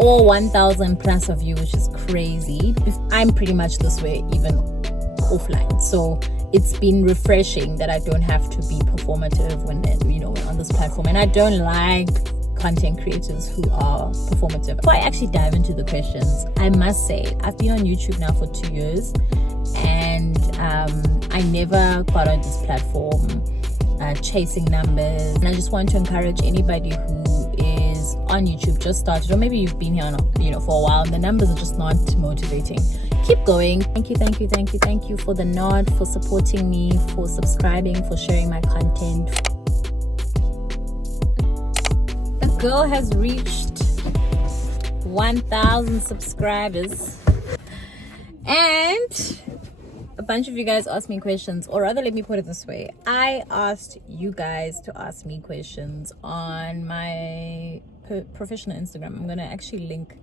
or 1,000 plus of you, which is crazy. I'm pretty much this way even offline, so it's been refreshing that I don't have to be performative when, on this platform. And I don't like content creators who are performative. Before I actually dive into the questions, I must say I've been on YouTube now for 2 years, and I never got on this platform chasing numbers. And I just want to encourage anybody who is on YouTube, just started, or maybe you've been here for a while and the numbers are just not motivating. Keep going. Thank you for the nod, for supporting me, for subscribing, for sharing my content. The girl has reached 1,000 subscribers, and a bunch of you guys asked me questions, or rather, let me put it this way. I asked you guys to ask me questions on my professional Instagram. I'm gonna actually link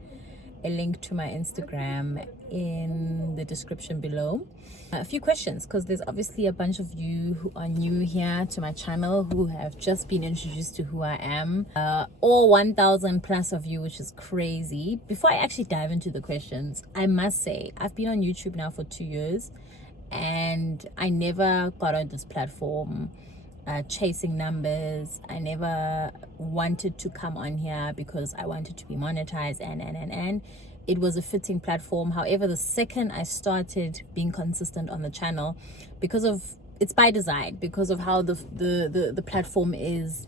a link to my Instagram in the description below. A few questions, because there's obviously a bunch of you who are new here to my channel, who have just been introduced to who I am, or 1,000 plus of you, which is crazy. Before I actually dive into the questions, I must say I've been on YouTube now for 2 years, and I never got on this platform chasing numbers. I never wanted to come on here because I wanted to be monetized, and it was a fitting platform. However, the second I started being consistent on the channel, because of, it's by design, because of how the platform is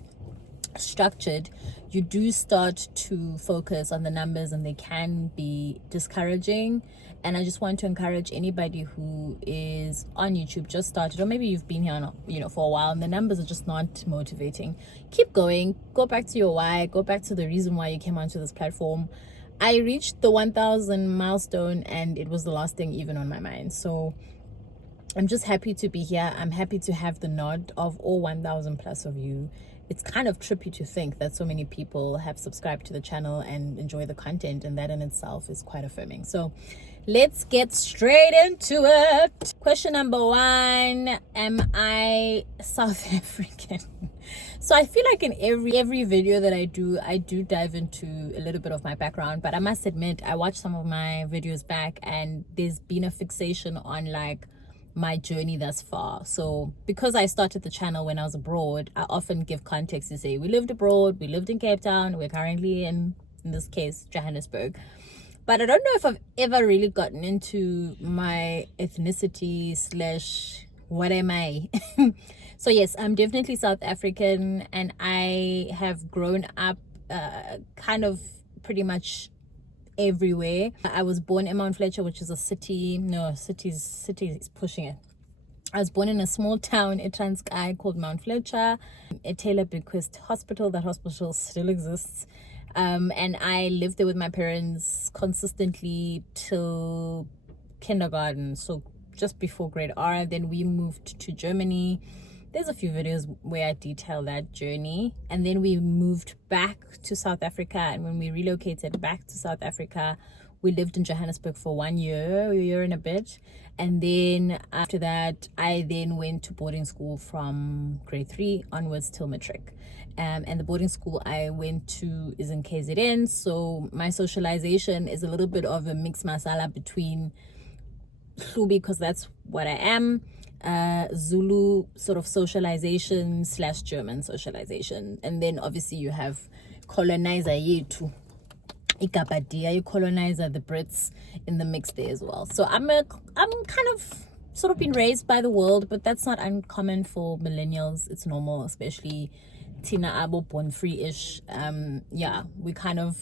structured, you do start to focus on the numbers, and they can be discouraging. And I just want to encourage anybody who is on YouTube, just started, or maybe you've been here for a while and the numbers are just not motivating. Keep going. Go back to your why. Go back to the reason why you came onto this platform. I reached the 1,000 milestone, and it was the last thing even on my mind. So I'm just happy to be here. I'm happy to have the nod of all 1,000 plus of you. It's kind of trippy to think that so many people have subscribed to the channel and enjoy the content, and that in itself is quite affirming. So let's get straight into it. Question number 1, am I South African? So I feel like in every video that I do dive into a little bit of my background, but I must admit, I watched some of my videos back, and there's been a fixation on like my journey thus far. So because I started the channel when I was abroad, I often give context to say we lived abroad, we lived in Cape Town, we're currently in this case Johannesburg. But I don't know if I've ever really gotten into my ethnicity / what am I. So yes, I'm definitely South African, and I have grown up kind of pretty much everywhere. I was born in Mount Fletcher, which is a city. No, city is pushing it. I was born in a small town in Transkei called Mount Fletcher, a Taylor Bequest hospital. That hospital still exists. And I lived there with my parents consistently till kindergarten, so just before grade R. Then we moved to Germany. There's a few videos where I detail that journey. And then we moved back to South Africa, and when we relocated back to South Africa, we lived in Johannesburg for 1 year, a year and a bit. And then after that, I then went to boarding school from grade 3 onwards till matric. And the boarding school I went to is in KZN. So my socialization is a little bit of a mixed masala between Hlubi, because that's what I am, Zulu sort of socialization / German socialization. And then obviously you have colonizer yetu, Ikapadia, you colonizer, the Brits in the mix there as well. So I'm kind of sort of been raised by the world, but that's not uncommon for millennials. It's normal, especially Tina Abo born free-ish. Yeah, we kind of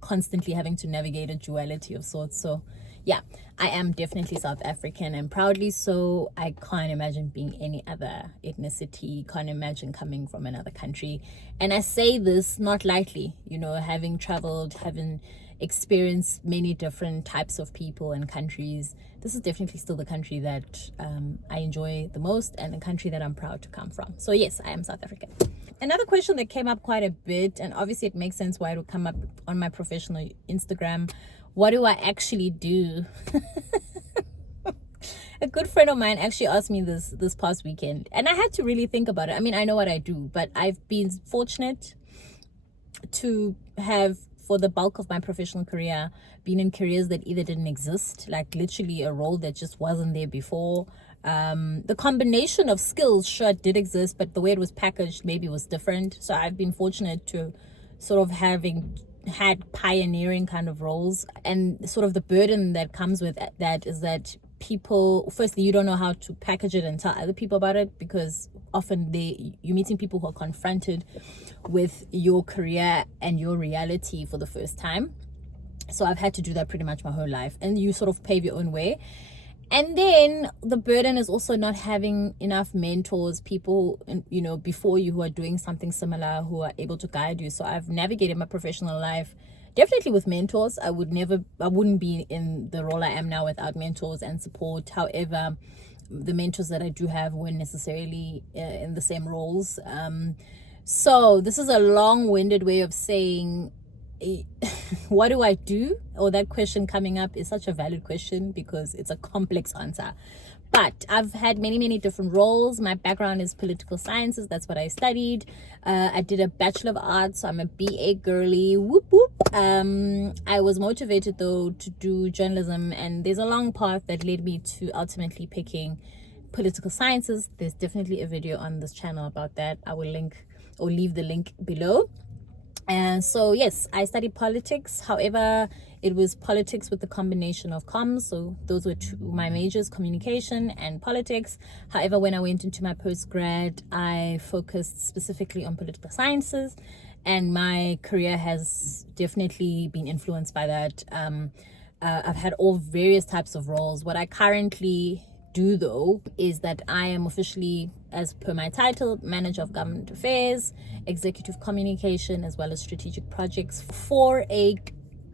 constantly having to navigate a duality of sorts. So yeah, I am definitely South African, and proudly so. I can't imagine being any other ethnicity, can't imagine coming from another country. And I say this not lightly, having traveled, having experienced many different types of people and countries. This is definitely still the country that I enjoy the most, and the country that I'm proud to come from. So yes, I am South African. Another question that came up quite a bit, and obviously it makes sense why it would come up on my professional Instagram: what do I actually do? A good friend of mine actually asked me this past weekend, and I had to really think about it. I mean, I know what I do, but I've been fortunate to have for the bulk of my professional career, been in careers that either didn't exist, like literally a role that just wasn't there before. The combination of skills sure did exist, but the way it was packaged maybe was different. So I've been fortunate to sort of having had pioneering kind of roles, and sort of the burden that comes with that is that people, firstly, you don't know how to package it and tell other people about it, because often you're meeting people who are confronted with your career and your reality for the first time. So I've had to do that pretty much my whole life, and you sort of pave your own way. And then the burden is also not having enough mentors, people, you know, before you who are doing something similar, who are able to guide you. So I've navigated my professional life definitely with mentors. I wouldn't be in the role I am now without mentors and support. However, the mentors that I do have weren't necessarily in the same roles. So this is a long-winded way of saying, what do I do? Or that question coming up is such a valid question because it's a complex answer. But I've had many different roles. My background is political sciences. That's what I studied. I did a Bachelor of Arts, so I'm a BA girly. Whoop whoop. I was motivated though to do journalism, and there's a long path that led me to ultimately picking political sciences. There's definitely a video on this channel about that. I will link or leave the link below. And so yes, I studied politics. However, it was politics with the combination of comms. So those were my majors, communication and politics. However, when I went into my postgrad, I focused specifically on political sciences, and my career has definitely been influenced by that. I've had all various types of roles. What I currently do though is that I am officially, as per my title, Manager of Government Affairs, Executive Communication, as well as Strategic Projects for a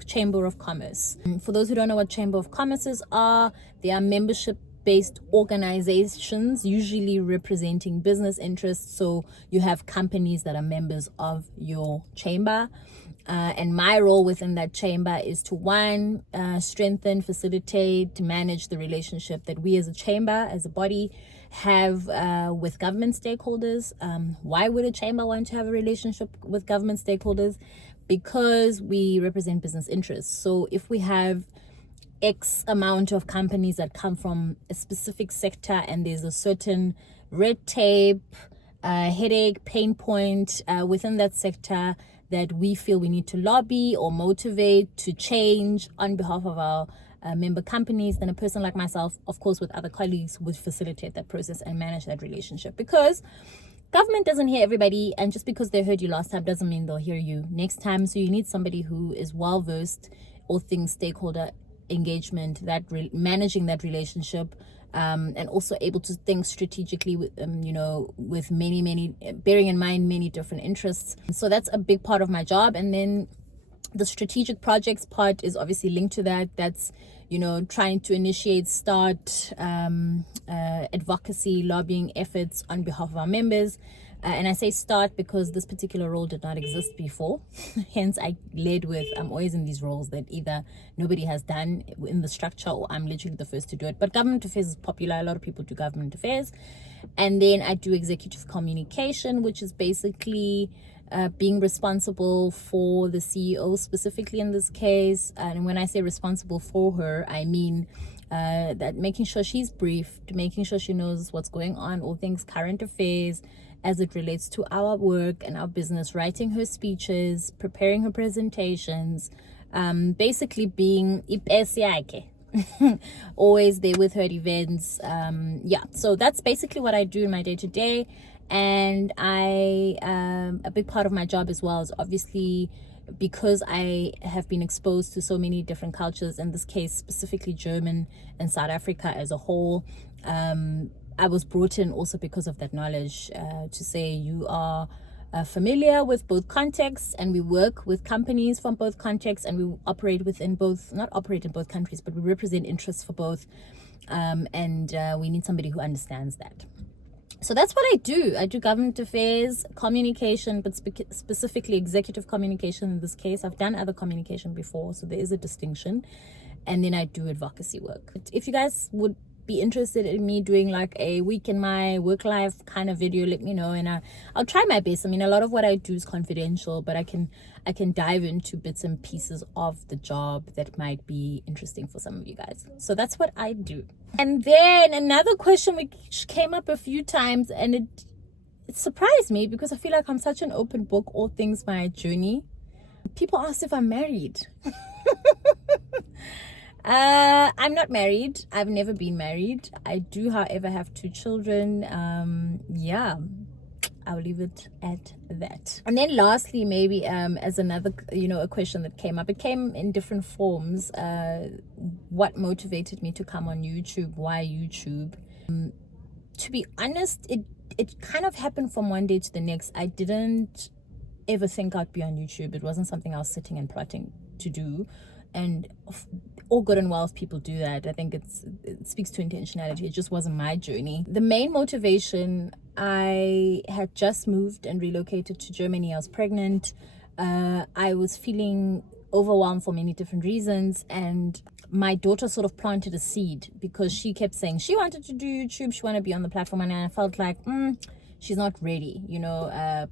Chamber of Commerce. For those who don't know what Chamber of Commerces are, they are membership-based organizations, usually representing business interests. So you have companies that are members of your chamber. And my role within that chamber is to, one, strengthen, facilitate, manage the relationship that we as a chamber, as a body, have with government stakeholders. Why would a chamber want to have a relationship with government stakeholders? Because we represent business interests. So if we have X amount of companies that come from a specific sector, and there's a certain red tape, headache, pain point within that sector that we feel we need to lobby or motivate to change on behalf of our member companies, then a person like myself, of course with other colleagues, would facilitate that process and manage that relationship. Because government doesn't hear everybody, and just because they heard you last time doesn't mean they'll hear you next time. So you need somebody who is well versed all things stakeholder engagement, that managing that relationship, and also able to think strategically with with many bearing in mind many different interests. So that's a big part of my job. And then the strategic projects part is obviously linked to that. That's trying to initiate, start advocacy, lobbying efforts on behalf of our members. And I say start because this particular role did not exist before. Hence, I led with, I'm always in these roles that either nobody has done in the structure, or I'm literally the first to do it. But government affairs is popular. A lot of people do government affairs. And then I do executive communication, which is basically being responsible for the CEO, specifically in this case. And when I say responsible for her, I mean that making sure she's briefed, making sure she knows what's going on, all things current affairs, as it relates to our work and our business, writing her speeches, preparing her presentations, basically being always there with her at events. So that's basically what I do in my day-to-day. And a big part of my job as well is obviously, because I have been exposed to so many different cultures, in this case specifically German and South Africa as a whole, I was brought in also because of that knowledge, to say you are familiar with both contexts, and we work with companies from both contexts, and we operate within both, not operate in both countries, but we represent interests for both, and we need somebody who understands that. So that's what I do. I do government affairs, communication, but specifically executive communication in this case. I've done other communication before, so there is a distinction. And then I do advocacy work. If you guys would be interested in me doing like a week in my work life kind of video, let me know, and I'll try my best. I mean, a lot of what I do is confidential, but I can dive into bits and pieces of the job that might be interesting for some of you guys. So that's what I do. And then another question which came up a few times, and it surprised me because I feel like I'm such an open book, all things my journey. People asked if I'm married. I'm not married. I've never been married. I do, however, have 2 children. Yeah, I'll leave it at that. And then lastly, maybe as another, a question that came up. It came in different forms. What motivated me to come on YouTube? Why YouTube? To be honest, it kind of happened from one day to the next. I didn't ever think I'd be on YouTube. It wasn't something I was sitting and plotting to do. And all good and well if people do that. I think it speaks to intentionality. It just wasn't my journey. The main motivation, I had just moved and relocated to Germany. I was pregnant. I was feeling overwhelmed for many different reasons, and my daughter sort of planted a seed because she kept saying she wanted to do YouTube, she wanted to be on the platform, and I felt like she's not ready.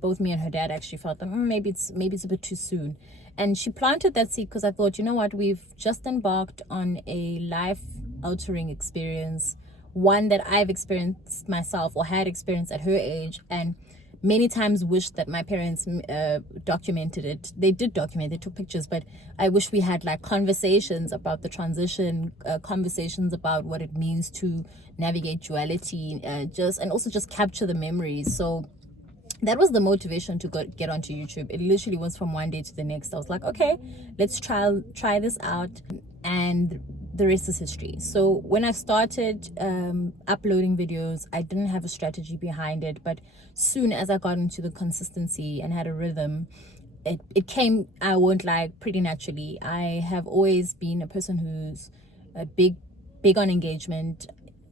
Both me and her dad actually felt that maybe it's a bit too soon. And she planted that seed because I thought, you know what, we've just embarked on a life-altering experience, one that I've experienced myself or had experienced at her age, and many times wished that my parents documented it. They did document, they took pictures, but I wish we had like conversations about the transition, conversations about what it means to navigate duality, and also just capture the memories. So that was the motivation to get onto YouTube. It literally was from one day to the next. I was like, okay, let's try this out, and the rest is history. So when I started uploading videos, I didn't have a strategy behind it, but soon as I got into the consistency and had a rhythm, it came, I won't lie, pretty naturally. I have always been a person who's big on engagement.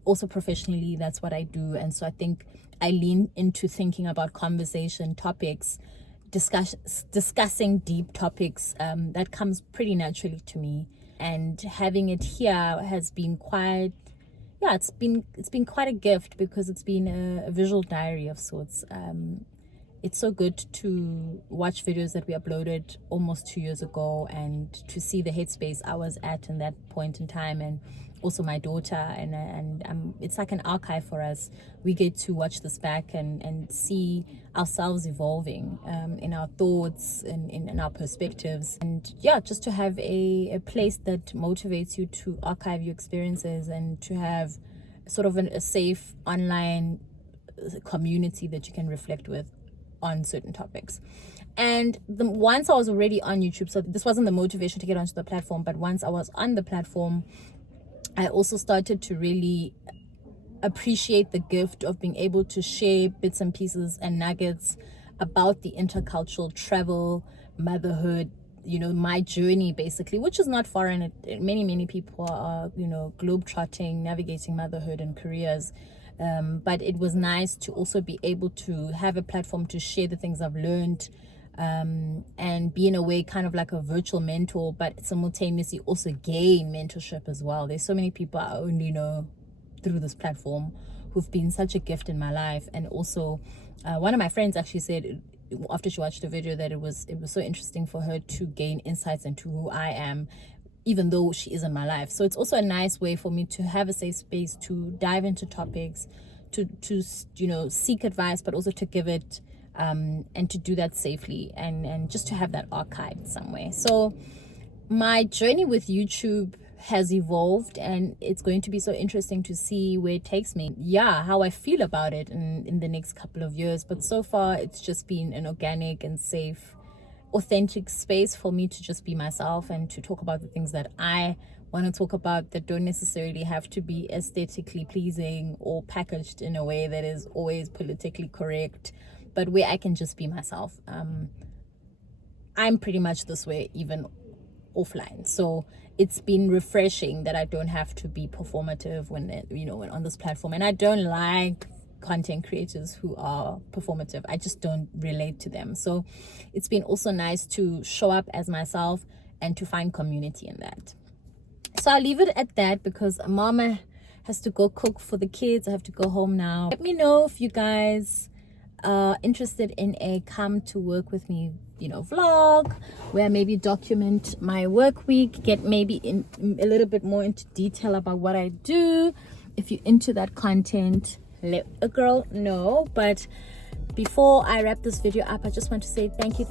Also professionally, that's what I do. And so I think I lean into thinking about conversation topics, discussing deep topics. That comes pretty naturally to me, and having it here has been quite, it's been quite a gift because it's been a visual diary of sorts. It's so good to watch videos that we uploaded almost 2 years ago and to see the headspace I was at in that point in time, and also my daughter, and it's like an archive for us. We get to watch this back and see ourselves evolving in our thoughts and in our perspectives, and just to have a place that motivates you to archive your experiences and to have sort of a safe online community that you can reflect with on certain topics. And once I was already on YouTube, so this wasn't the motivation to get onto the platform, but once I was on the platform, I also started to really appreciate the gift of being able to share bits and pieces and nuggets about the intercultural travel, motherhood, my journey basically, which is not foreign. Many people are, globetrotting, navigating motherhood and careers. But it was nice to also be able to have a platform to share the things I've learned, and be in a way kind of like a virtual mentor, but simultaneously also gain mentorship as well. There's so many people I only know through this platform who've been such a gift in my life. And also one of my friends actually said after she watched the video that it was so interesting for her to gain insights into who I am, even though she is in my life. So it's also a nice way for me to have a safe space to dive into topics, to seek advice, but also to give it, and to do that safely, and just to have that archived somewhere. So my journey with YouTube has evolved, and it's going to be so interesting to see where it takes me. How I feel about it in the next couple of years. But so far, it's just been an organic and safe, authentic space for me to just be myself and to talk about the things that I want to talk about, that don't necessarily have to be aesthetically pleasing or packaged in a way that is always politically correct, but where I can just be myself. I'm pretty much this way even offline. So it's been refreshing that I don't have to be performative when on this platform. And I don't like content creators who are performative. I just don't relate to them. So it's been also nice to show up as myself and to find community in that. So I'll leave it at that because Mama has to go cook for the kids. I have to go home now. Let me know if you guys are interested in a come to work with me, you know, vlog where I maybe document my work week, get maybe in a little bit more into detail about what I do. If you're into that content, let a girl know. But before I wrap this video up, I just want to say thank you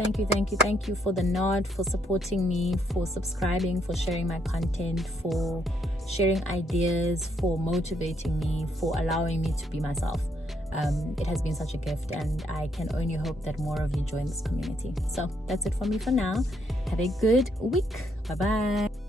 for the nod, for supporting me, for subscribing, for sharing my content, for sharing ideas, for motivating me, for allowing me to be myself. It has been such a gift, and I can only hope that more of you join this community. So that's it for me for now. Have a good week. Bye bye.